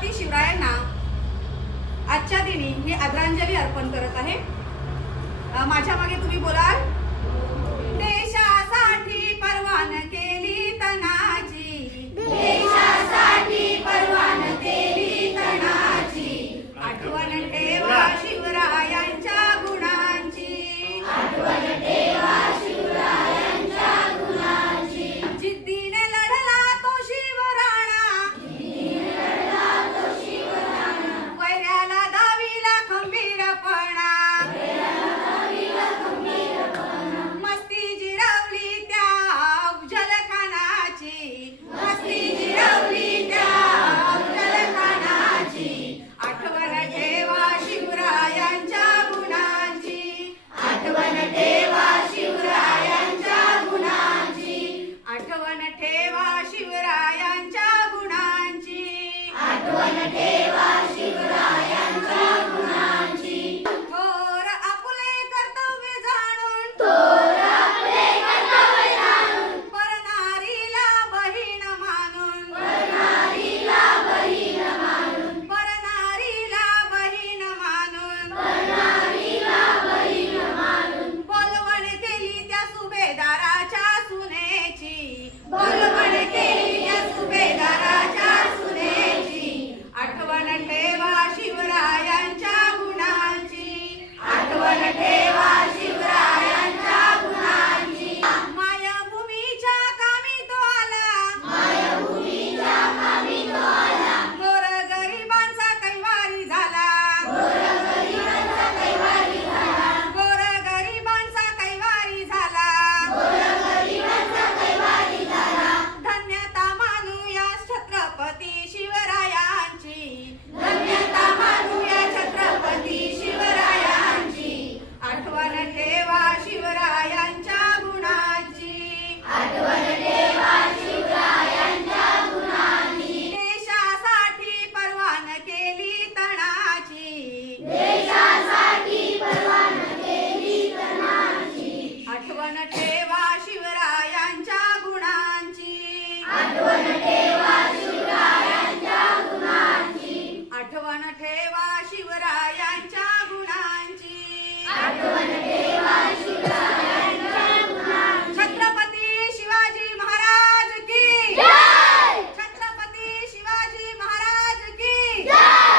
छत्रपती शिवरायांना आजच्या दिनी ही आदरांजली अर्पण करत आहे। माझ्या मागे तुम्ही बोलाल, देशासाठी परवान केली तनाची, देशासाठी परवान केली तनाची, आठवण ठेवा शिवरायांच्या गुणांची, आठवण ठेवा शिवरायांच्या गुणांची। जिद्दीने लढला तो शिवराणा, जिद्दीने लढला तो शिवराणा, वैऱ्याला दाविला खंबीरपणा, वैऱ्याला दाविला खंबीरपणा। मस्ती जिरवली त्या अफजल खानाची, मस्ती जिरवली त्या अफजल खानाची, आठवण ठेवा शिवरायांच्या गुणांची, आठवण ठेवा शिवरायांच्या गुणांची, आठवण ठेवा शिवरायांच्या गुणांची, आठवण ठेवा